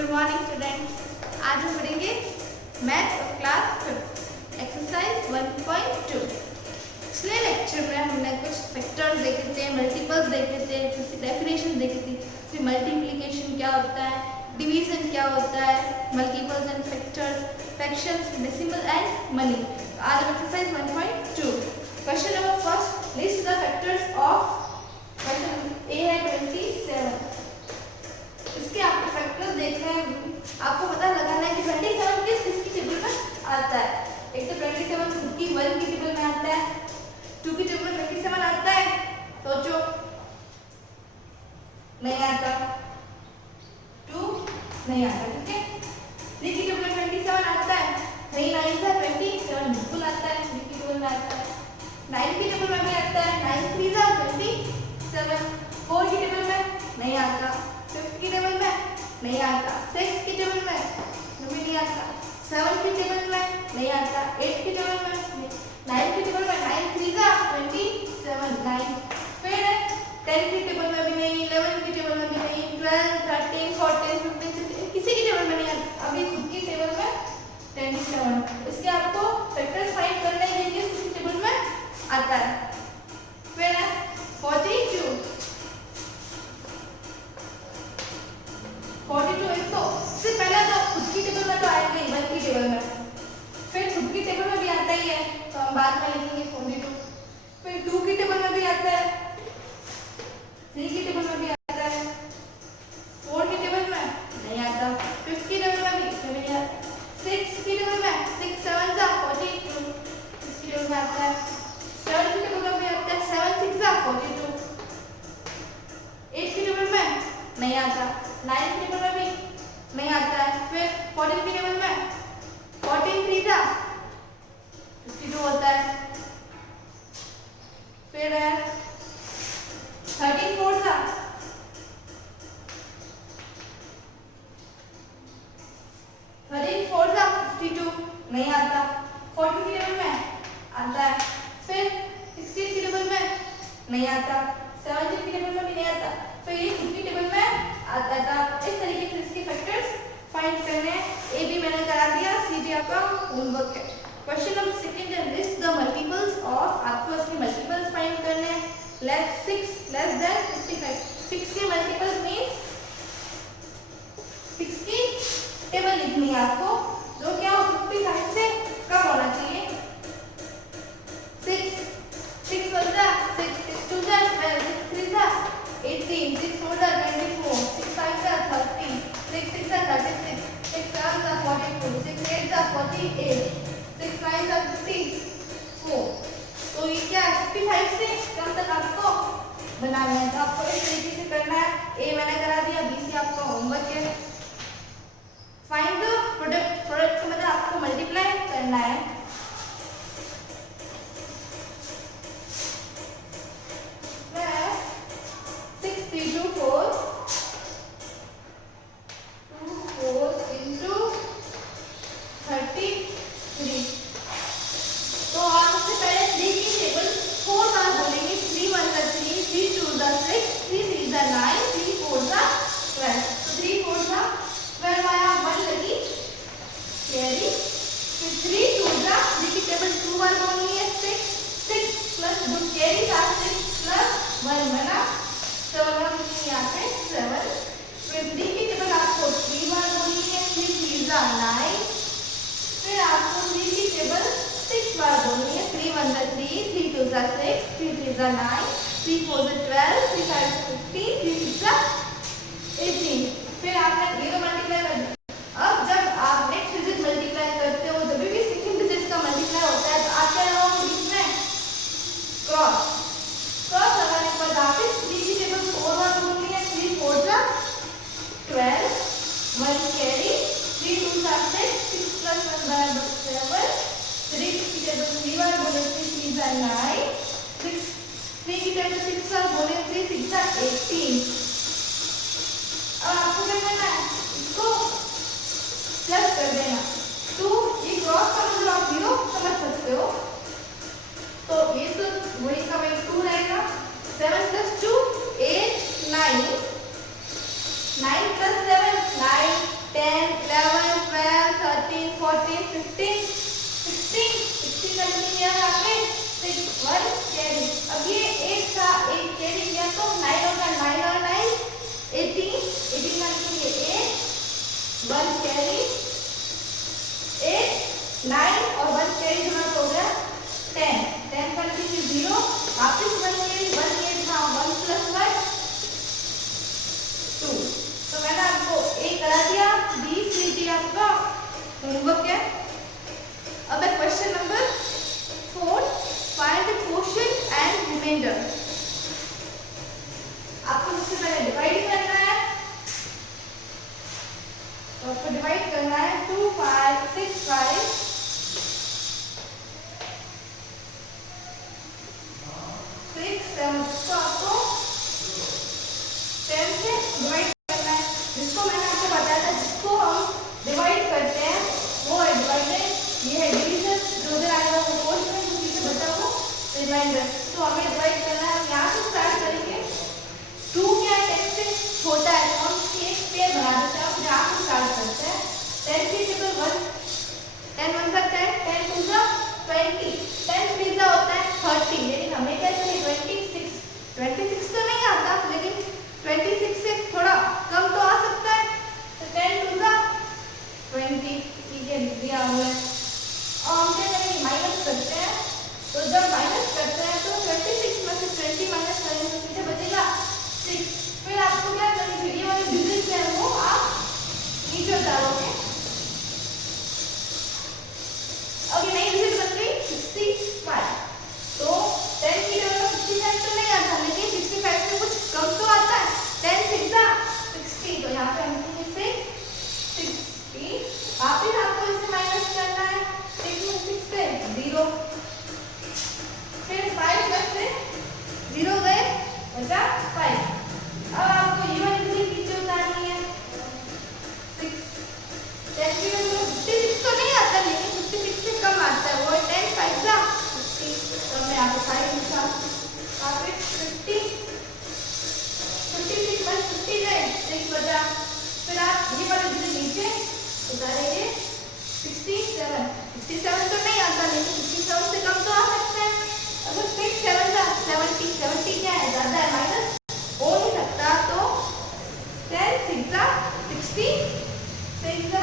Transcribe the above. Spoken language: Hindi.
Good morning students. आज हम पढ़ेंगे मैथ ऑफ क्लास 5 एक्सरसाइज 1.2। पिछले लेक्चर में हमने कुछ फैक्टर्स देखे थे, मल्टीपल्स देखे थे, कुछ डेफिनेशन देखी थी, फिर मल्टीप्लिकेशन क्या होता है, डिवीजन क्या होता है, multiples and factors, fractions, decimal and money. आज exercise 1.2 question number first, list the factors of question a है 27। इसके आपको फैक्टर्स देखना है, आपको पता लगाना है कि 27 किसकी टेबल में आता है। एक तो 27 खुद की 1 की टेबल में आता है, 2 की टेबल में 27 आता है, सोचो नहीं आता, 2 नहीं आता, ठीक है। 3 की टेबल में 27 आता है, 3 9 से 27 बिल्कुल आता है, 3 की टेबल में आता है। 9 की टेबल में भी आता है, 9 3 से 27। 4 की टेबल में नहीं आता, 5 की टेबल में नहीं आता, 6 की टेबल में भी नहीं आता, 7 की टेबल में नहीं आता, 8 की टेबल में, 9 की टेबल में 9 3 जा 27 9। फिर 10 की टेबल में भी नहीं, 11 की टेबल में भी नहीं, 12 13 14 15 16 किसी की टेबल में नहीं आता। अभी खुद की टेबल में 27। इसके आपको फैक्टर्स फाइंड करने हैं कि किस टेबल में आता है। फिर 42 एक तो इससे पहले तो खुद की टेबल में तो आएगा ही, 1 की टेबल में, फिर खुद की टेबल में भी आता ही है तो हम बाद में लिखेंगे 42। फिर 2 की टेबल में भी आता है, 3 की टेबल में भी आता है, 4 की टेबल में नहीं आता, 5 की टेबल में भी नहीं आता, 6 की टेबल में 6 7 जा 42 इसकी टेबल में आता है, 7 की टेबल में भी आता है, 7 6 जा 42, 8 की टेबल में नहीं आता, 9 की टेबल में भी नहीं आता है। फिर 14 की टेबल में 14 3 जा 52 होता है। फिर 13 4 जा 52 नहीं आता, 14 की टेबल में आता है। फिर 16 की टेबल में नहीं आता, 17 की टेबल में भी नहीं आता, तो ये किसकी टेबल में आता था। इस तरीके से इसके फैक्टर्स फाइंड करने हैं। ए भी मैंने करा दिया, सी भी आपका होमवर्क है। क्वेश्चन नंबर सेकंड है, लिस्ट द मल्टीपल्स ऑफ, आपको इसके मल्टीपल्स फाइंड करने हैं। Less 6 less than 55। 6 के मल्टीपल्स मींस 6 की टेबल लिखनी है आपको, जो क्या हो 55 से कम होना चाहिए। 6 6 1 जा 6 6 2 जा 12 6 3 जा 18 6 4 जा 24 6 5 जा 30 6 6 जा 36 6 7 जा 42 6 8 जा 48 6 9 जा 54। तो ये क्या 55 से कम तक आपको बनाना है, तो आपको इस तरीके से करना है। ए मैंने करा दिया, बी सी आपका होमवर्क है। फाइंड द प्रोडक्ट, प्रोडक्ट का मतलब आपको मल्टीप्लाई करना है। फिर आपने 0 मल्टीप्लाई कर दिया। अब जब आप नेक्स्ट डिजिट मल्टीप्लाई करते हो, जब भी सेकंड डिजिट का मल्टीप्लाई होता है तो आप क्या लगाओगे इसमें क्रॉस। क्रॉस लगाने के बाद आप इस 3 की टेबल 4 बार बोलनी है, 3 4 जा 12 1 कैरी 3 2 जा 6 6 प्लस 1 बराबर 7 3 की टेबल 3 बार बोले 3 3 जा 9 6 3 की टेबल 6 बार बोले 3 6 जा 18। अब आपको क्या करना है, इसको प्लस कर देना। 2 ये क्रॉस का मतलब आप 0 समझ सकते हो, तो ये तो वही का वही 2 रहेगा। 7 + 2 8 9 9 + 7 9 1 कैरी। अब ये 8 था, 8 कैरी किया तो 9 होगा, 9 और 9 18, 18 का लिखेंगे 8 1 कैरी 8 9 और 1 कैरी जुड़ा तो हो गया 10, 10 का लिखेंगे 0, वापस 1 कैरी 1 8 था, 1 + 1 2। तो मैंने आपको A करा दिया, B C D आपका होमवर्क है। अब question number 4, find the quotient and remainder. आपको सबसे पहले डिवाइड करना है, तो आपको डिवाइड करना है 2 5 6 5 6 7, तो आपको 10 से डिवाइड करना है। जिसको मैंने आपको बताया था, जिसको हम डिवाइड करते हैं वो है डिवाइडेड, ये है डिवीजन, जो उधर आएगा वो क्वोशिएंट, जो पीछे बचा वो रिमाइंडर। तो हमें डिवाइड करना है, हम यहाँ से स्टार्ट करेंगे। 2 क्या 10 से छोटा है तो हम इसकी एक पेयर बना देते हैं, हम यहाँ से स्टार्ट करते हैं। 10 की टेबल 1, 10 1 सा 10, 10 2 सा 20, 10 3 सा होता है 30, लेकिन हमें क्या चाहिए 26, 26 तो नहीं आता, लेकिन 26 से थोड़ा कम तो आ सकता है, तो 10 2 सा 20, ठीक है लिख दिया हमने। और हम क्या करेंगे माइनस करते हैं, तो जब माइनस करते हैं तो 26 में से 20 माइनस करेंगे तो पीछे बचेगा 6। फिर आपको क्या करना है, ये वाली डिजिट है वो आप नीचे उतारोगे। अब ये नई डिजिट बन गई 65, तो 10 की जगह 65 तो नहीं आता, लेकिन 65 में कुछ कम तो आता है, 10 6 सा 60, तो यहाँ पे हम लिखेंगे 6 60। वापिस आपको इससे माइनस करना है, 6 में 6 पे 0, फिर 5 में से 0 गए बचा 5। अब आपको ये वाली डिजिट नीचे उतारनी है 6, 10 की जगह 56 तो नहीं आता, लेकिन 56 से कम आता है, वो 10 5 सा 50, तो मैं यहाँ पे 5 लिखा, वापिस 50, 56 बस 50 गए 6 बचा। फिर आप ये वाली डिजिट नीचे उतारेंगे 67, 67 तो नहीं आता, लेकिन 67 से कम तो आ सकता है। अगर 6 7 सा 70, 70 क्या है ज्यादा है, माइनस हो नहीं सकता, तो 10 6 सा 60, 6 सा